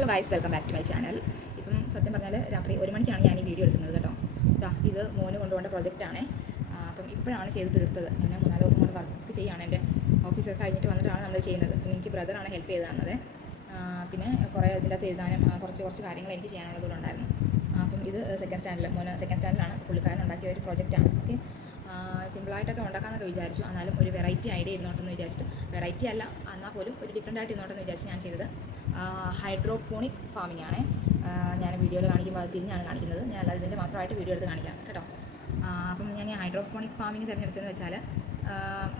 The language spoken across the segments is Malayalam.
Hello guys, welcome back to my channel. ഇപ്പം സത്യം പറഞ്ഞാൽ രാത്രി 1 മണിക്കാണ് ഞാൻ ഈ വീഡിയോ എടുക്കുന്നത് കേട്ടോ. ഇത് മോന് കൊണ്ടുപോകേണ്ട പ്രൊജക്റ്റാണ്. അപ്പം ഇപ്പോഴാണ് ചെയ്ത് തീർത്തത്. ഞാൻ 3-4 ദിവസം കൊണ്ട് വർക്ക് ചെയ്യുകയാണ്. എൻ്റെ ഓഫീസൊക്കെ കഴിഞ്ഞിട്ട് വന്നിട്ടാണ് നമ്മൾ ചെയ്യുന്നത്. പിന്നെ എനിക്ക് ബ്രദറാണ് ഹെൽപ്പ് ചെയ്ത് തന്നത്. പിന്നെ കുറേ ഇതിൻ്റെ അകത്ത് എഴുതാനും കുറച്ച് കാര്യങ്ങൾ എനിക്ക് ചെയ്യാനുള്ളതുകൂടെ ഉണ്ടായിരുന്നു. അപ്പം ഇത് സെക്കൻഡ് സ്റ്റാൻഡേർഡിലാണ് പുള്ളിക്കാരൻ ഉണ്ടാക്കിയ ഒരു പ്രൊജക്റ്റാണ്. ഓക്കെ, സിമ്പിളായിട്ടൊക്കെ ഉണ്ടാക്കാമെന്നൊക്കെ വിചാരിച്ചു. എന്നാലും ഒരു വെറൈറ്റി ഐഡിയ ഇരുന്നോട്ടെന്ന് വിചാരിച്ചിട്ട്, വെറൈറ്റി അല്ല എന്നാൽ പോലും ഒരു ഡിഫറെൻ്റ് ആയിട്ട് ഇരുന്നോട്ടെന്ന് വിചാരിച്ച് ഞാൻ ചെയ്തത് ഹൈഡ്രോപോണിക് ഫാമിംഗ് ആണ്. ഞാൻ വീഡിയോയിൽ കാണിക്കുമ്പോൾ അത് തിരിഞ്ഞാണ് കാണിക്കുന്നത്. ഞാൻ അല്ലാതെ ഇതിൻ്റെ മാത്രമായിട്ട് വീഡിയോ എടുത്ത് കാണിക്കാം കേട്ടോ. അപ്പം ഞാൻ ഈ ഹൈഡ്രോപോണിക് ഫാമിംഗ് തിരഞ്ഞെടുത്തതെന്ന് വെച്ചാൽ,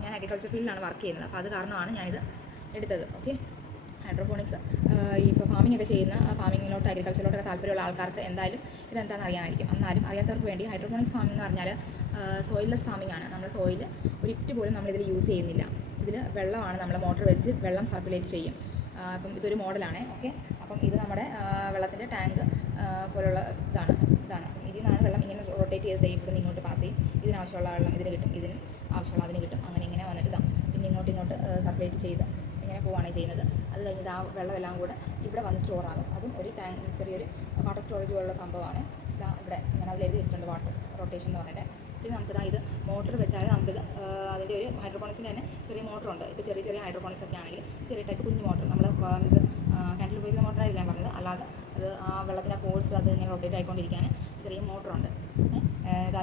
ഞാൻ അഗ്രികൾച്ചർ ഫീൽഡിലാണ് വർക്ക് ചെയ്യുന്നത്. അപ്പോൾ അത് കാരണമാണ് ഞാനിത് എടുത്തത്. ഓക്കെ, ഹൈഡ്രോപോണിക്സ് ഇപ്പോൾ ഫാമിംഗ് ഒക്കെ ചെയ്യുന്ന ഫാമിങ്ങിലോട്ട് അഗ്രികൾച്ചറിലോട്ടൊക്കെ താല്പര്യമുള്ള ആൾക്കാർക്ക് എന്തായാലും ഇതെന്താണെന്ന് അറിയാമായിരിക്കും. എന്നാലും അറിയാത്തവർക്ക് വേണ്ടി ഹൈഡ്രോപോണിക്സ് ഫാമിംഗ് എന്ന് പറഞ്ഞാൽ സോയിൽലെസ് ഫാമിംഗ് ആണ്. നമ്മൾ സോയിൽ ഒരിറ്റ് പോലും നമ്മളിതിൽ യൂസ് ചെയ്യുന്നില്ല. ഇതിൽ വെള്ളമാണ്, നമ്മൾ മോട്ടർ വെച്ച് വെള്ളം സർക്കുലേറ്റ് ചെയ്യും. അപ്പം ഇതൊരു മോഡലാണ്. ഓക്കെ, അപ്പം ഇത് നമ്മുടെ വെള്ളത്തിൻ്റെ ടാങ്ക് പോലുള്ള ഇതാണ്. ഇതിൽ നിന്നാണ് വെള്ളം ഇങ്ങനെ റൊട്ടേറ്റ് ചെയ്ത് ഇവിടെ നിന്ന് ഇങ്ങോട്ട് പാസ് ചെയ്യും. ഇതിനാവശ്യമുള്ള വെള്ളം ഇതിന് കിട്ടും, ഇതിന് ആവശ്യമുള്ള അതിന് കിട്ടും. അങ്ങനെ ഇങ്ങനെ വന്നിട്ട് പിന്നെ ഇങ്ങോട്ട് സർക്കുലേറ്റ് ചെയ്ത് ഇങ്ങനെ പോവുകയാണ് ചെയ്യുന്നത്. അത് കഴിഞ്ഞിട്ട് ആ വെള്ളമെല്ലാം കൂടെ ഇവിടെ വന്ന് സ്റ്റോർ ആകും. അതും ഒരു ടാങ്ക്, ചെറിയൊരു വാട്ടർ സ്റ്റോറേജ് പോലുള്ള സംഭവമാണ്. ഇവിടെ ഞാൻ അതിൽ എഴുതി വെച്ചിട്ടുണ്ട് വാട്ടർ റൊട്ടേഷൻ എന്ന് പറഞ്ഞിട്ട്. പിന്നെ നമുക്കിതാ ഇത് മോട്ടർ വെച്ചാൽ നമുക്കിത് അതിൻ്റെ ഒരു ഹൈഡ്രോപോണിക്സിൻ്റെ തന്നെ ചെറിയ മോട്ടറുണ്ട്. ഇപ്പോൾ ചെറിയ ഹൈഡ്രോപോണിക്സ് ഒക്കെ ആണെങ്കിൽ ചെറിയ ടൈപ്പ് കുഞ്ഞു മോട്ടർ, നമ്മൾ മീൻസ് കിണറ്റിൽ ഉപയോഗിക്കുന്ന മോട്ടറായില്ല ഞാൻ പറഞ്ഞത്, അല്ലാതെ അത് ആ വെള്ളത്തിൻ്റെ ഫോഴ്സ് അത് ഇങ്ങനെ റൊട്ടേറ്റ് ആയിക്കൊണ്ടിരിക്കാൻ ചെറിയ മോട്ടറുണ്ട്.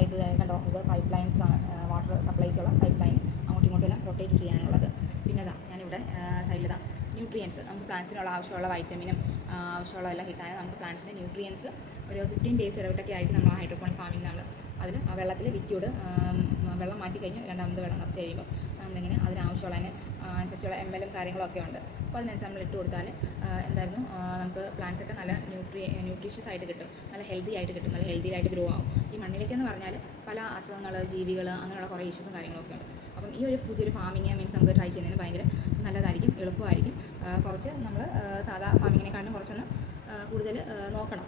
ഇത് കണ്ടോ, ഇത് പൈപ്പ് ലൈൻസ് ആണ്, വാട്ടർ സപ്ലൈക്കുള്ള പൈപ്പ് ലൈൻ അങ്ങോട്ടും ഇങ്ങോട്ടും എല്ലാം റൊട്ടേറ്റ് ചെയ്യാനുള്ളത്. പിന്നെ ഞാനിവിടെ സൈഡിൽ ന്യൂട്രിയൻസ്, നമുക്ക് പ്ലാന്റ്സിനുള്ള ആവശ്യമുള്ള വൈറ്റമിനും ആവശ്യമുള്ള എല്ലാം കിട്ടാൻ നമുക്ക് പ്ലാന്റ്സിൻ്റെ ന്യൂട്രിയൻസ് ഒരു 15 ഡേയ്സ് ഇടവിട്ടൊക്കെ ആയിരിക്കും നമ്മൾ ആ ഹൈഡ്രോപോണിക് ഫാമിംഗ് നമ്മൾ അതിൽ ആ വെള്ളത്തിൽ ലിക്വിഡ് വെള്ളം മാറ്റി കഴിഞ്ഞ് രണ്ടാമത് വെള്ളം നിറച്ച് കഴിയുമ്പോൾ നമ്മളിങ്ങനെ അതിനാവശ്യമുള്ളതിന് അനുസരിച്ചുള്ള ML കാര്യങ്ങളൊക്കെ ഉണ്ട്. അപ്പോൾ അതിനനുസരിച്ച് നമ്മൾ ഇട്ട് കൊടുത്താൽ എന്തായിരുന്നു, നമുക്ക് പ്ലാന്റ്സ് ഒക്കെ നല്ല ന്യൂട്രീഷ്യസ് ആയിട്ട് കിട്ടും, നല്ല ഹെൽത്തി ആയിട്ട് കിട്ടും, നല്ല ഹെൽത്തിയായിട്ട് ഗ്രോ ആവും. ഈ മണ്ണിലേക്കെന്ന് പറഞ്ഞാൽ പല അസുഖങ്ങൾ, ജീവികൾ, അങ്ങനെയുള്ള കുറേ ഇഷ്യൂസും കാര്യങ്ങളൊക്കെ ഉണ്ട്. അപ്പം ഈ ഒരു പുതിയൊരു ഫാമിംഗ് മീൻസ് നമുക്ക് ട്രൈ ചെയ്യുന്നതിന് ഭയങ്കര നല്ലതായിരിക്കും, എളുപ്പമായിരിക്കും. കുറച്ച് നമ്മൾ സാധാ ഫാമിങ്ങിനെക്കാളും കുറച്ചൊന്ന് കൂടുതൽ നോക്കണം.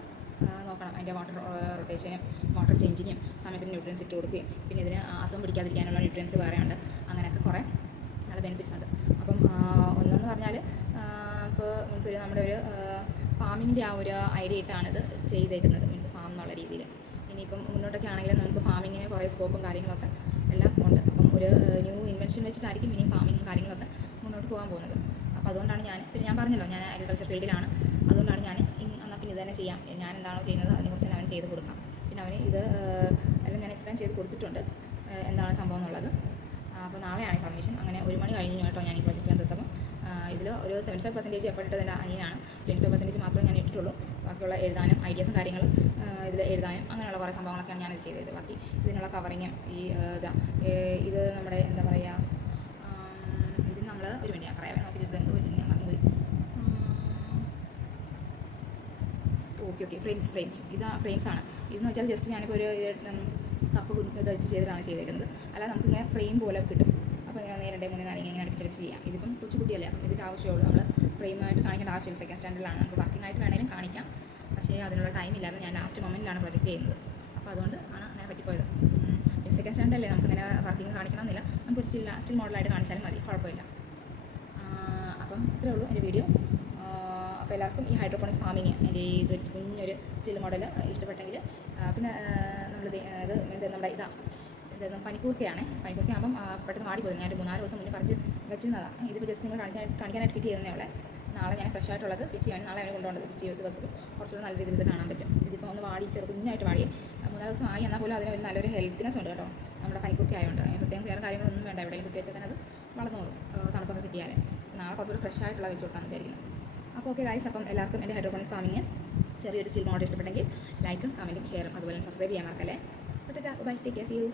അതിൻ്റെ വാട്ടർ റൊട്ടേഷനും വാട്ടർ ചേഞ്ചിങ്ങും സമയത്തിന് ന്യൂട്രിയൻസ് ഇട്ട് കൊടുക്കുകയും പിന്നെ ഇതിന് അസുഖം പിടിക്കാതിരിക്കാനുള്ള ന്യൂട്രിയൻസ് വേറെയുണ്ട്. അങ്ങനെയൊക്കെ കുറേ നല്ല ബെനിഫിറ്റ്സ് ഉണ്ട്. അപ്പം ഒന്നെന്ന് പറഞ്ഞാൽ നമുക്ക് മീൻസ് നമ്മുടെ ഒരു ഫാമിങ്ങിൻ്റെ ആ ഒരു ഐഡിയ ഇട്ടാണ് ഇത് ചെയ്തേക്കുന്നത്, മീൻസ് ഫാം എന്നുള്ള രീതിയിൽ. ഇനിയിപ്പം മുന്നോട്ടൊക്കെ ആണെങ്കിലും നമുക്ക് ഫാമിങ്ങിന് കുറേ സ്കോപ്പും കാര്യങ്ങളൊക്കെ എല്ലാം ഉണ്ട്. അപ്പം ഒരു ന്യൂ ഇൻവെൻഷൻ വെച്ചിട്ടായിരിക്കും ഇനി ഫാമിങ്ങും കാര്യങ്ങളൊക്കെ മുന്നോട്ട് പോകാൻ പോകുന്നത്. അപ്പോൾ അതുകൊണ്ടാണ് ഞാൻ പറഞ്ഞല്ലോ, ഞാൻ അഗ്രികൾച്ചർ ഫീൽഡിലാണ്. അതുകൊണ്ടാണ് ഞാൻ എന്നാൽ പിന്നെ ഇത് തന്നെ ചെയ്യാം, ഞാൻ എന്താണോ ചെയ്യുന്നത് അതിനെക്കുറിച്ച് തന്നെ അവൻ ചെയ്ത് കൊടുക്കാം. പിന്നെ അവന് ഇത് എല്ലാം ഞാൻ എക്സ്പ്ലെയിൻ ചെയ്ത് കൊടുത്തിട്ടുണ്ട് എന്താണ് സംഭവം എന്നുള്ളത്. അപ്പോൾ നാളെയാണ് സബ്മിഷൻ. അങ്ങനെ 1 മണി കഴിഞ്ഞു കേട്ടോ ഞാൻ ഈ പ്രൊജക്റ്റ് തീർത്തപ്പം. ഇതിൽ ഒരു 75% എഫർട്ട് ഇട്ടത് എൻ്റെ അനിയനാണ്. 25% മാത്രമേ ഞാൻ ഇട്ടിട്ടുള്ളൂ. ബാക്കിയുള്ള എഴുതാനും ഐഡിയാസും കാര്യങ്ങളും ഇതിൽ എഴുതാനും അങ്ങനെയുള്ള കുറേ സംഭവങ്ങളൊക്കെയാണ് ഞാനിത് ചെയ്തത്. ബാക്കി ഇതിനുള്ള കവറിങ്ങും ഇത് നമ്മുടെ എന്താ പറയുക, ഇത് നമ്മൾ ഒരു മിനിറ്റ് ഞാൻ പറയാം, നോക്കി ഇത് എന്തോ ഞാൻ മറന്നുപോയി. ഓക്കെ, ഫ്രെയിംസ് ഇത് ഫ്രെയിംസാണ്. ഇതെന്ന് വെച്ചാൽ ജസ്റ്റ് ഞാനിപ്പോൾ ഒരു കപ്പ് ഇത് വെച്ച് ചെയ്തേക്കുന്നത്. അല്ലാതെ നമുക്കിങ്ങനെ ഫ്രെയിം പോലെ കിട്ടും. അപ്പോൾ ഇങ്ങനെ 1, 2, 3, 4 ഇങ്ങനെ അടുപ്പിച്ചടുപ്പിച്ച് ചെയ്യാം. ഇതിപ്പം കൊച്ചുകുട്ടിയല്ലേ, അപ്പം ഇതിൻ്റെ ആവശ്യമുള്ളൂ. നമ്മൾ ഫ്രെയിമായിട്ട് കാണിക്കേണ്ട ആവശ്യമില്ല. സെക്കൻഡ് സ്റ്റാൻഡേർഡിലാണ്, നമുക്ക് വർക്കിംഗ് ആയിട്ട് വേണമെങ്കിലും കാണിക്കാം. പക്ഷേ അതിനുള്ള ടൈം ഇല്ലായിരുന്നു, ഞാൻ ലാസ്റ്റ് മൊമെൻറ്റിലാണ് പ്രൊജക്റ്റ് ചെയ്യുന്നത്. അപ്പോൾ അതുകൊണ്ട് ആണ് അങ്ങനെ പറ്റിപ്പോയത്. പിന്നെ സെക്കൻഡ് സ്റ്റാൻഡേർഡല്ലേ, നമുക്കിങ്ങനെ വർക്കിംഗ് കാണിക്കണമെന്നില്ല, നമുക്ക് സ്റ്റിൽ മോഡലായിട്ട് കാണിച്ചാലും മതി, കുഴപ്പമില്ല. അപ്പം ഇത്രയേ ഉള്ളൂ എൻ്റെ വീഡിയോ. അപ്പോൾ എല്ലാവർക്കും ഈ ഹൈഡ്രോപോണിക്സ് ഫാമിങ് എൻ്റെ ഇതൊരു കുഞ്ഞൊരു സ്റ്റിൽ മോഡൽ ഇഷ്ടപ്പെട്ടെങ്കിൽ, പിന്നെ നമ്മുടെ ഇതായിരുന്നു പനിക്കൂർക്കയാണ്. പനിക്കൂർക്കയാകുമ്പം പെട്ടെന്ന് മാടിപ്പോയി. ഞാൻ 3-4 ദിവസം മുന്നേ പറിച്ച് വെച്ചിരുന്നതാണ്. ഇതിപ്പോൾ ജസ്റ്റ് നിങ്ങൾ കാണിക്കാനായിട്ട് ഫിറ്റ് ചെയ്യുന്നതേ ഉള്ളൂ. നാളെ ഞാൻ ഫ്രഷ് ആയിട്ടുള്ളത് പിച്ച് ചെയ്യാൻ നാളെ അവന് കൊണ്ടുപോകേണ്ടത്, പിച്ച് ചെയ്ത് വെക്കുമ്പോൾ കുറച്ചുകൂടെ നല്ല രീതിയിൽ ഇത് കാണാൻ പറ്റും. ഇതിപ്പോൾ ഒന്ന് വാടി കുഞ്ഞായിട്ട് വാടി 3 ദിവസം ആയി, എന്നാൽ പോലും അതിന് നല്ലൊരു ഹെൽത്തിനെസ് ഉണ്ട് കേട്ടോ. നമ്മുടെ പനിക്കൂർക്ക ആയതുകൊണ്ട് പ്രത്യേകം വേറെ കാര്യങ്ങളൊന്നും വേണ്ട, എവിടെയും കുത്തി വെച്ചാൽ തന്നെ അത് വളർന്നോളും, തണുപ്പൊക്കെ കിട്ടിയാൽ. നാളെ കുറച്ചുകൂടി ഫ്രഷ് ആയിട്ടുള്ള വെച്ച് കൊടുക്കാമെന്ന് വിചാരിക്കുന്നത്. അപ്പോൾ ഓക്കെ ഗൈസ്, അപ്പം എല്ലാവർക്കും എൻ്റെ ഹൈഡ്രോപോണിക്സ് ഫാമിങ് ചെറിയൊരു സ്റ്റിൽ മോഡൽ ഇഷ്ടപ്പെട്ടെങ്കിൽ ലൈക്കും കമൻറ്റും ഷെയറും അതുപോലെ സബ്സ്ക്രൈബ് ചെയ്യാൻ മറക്കല്ലേ. Bye, take care, see U.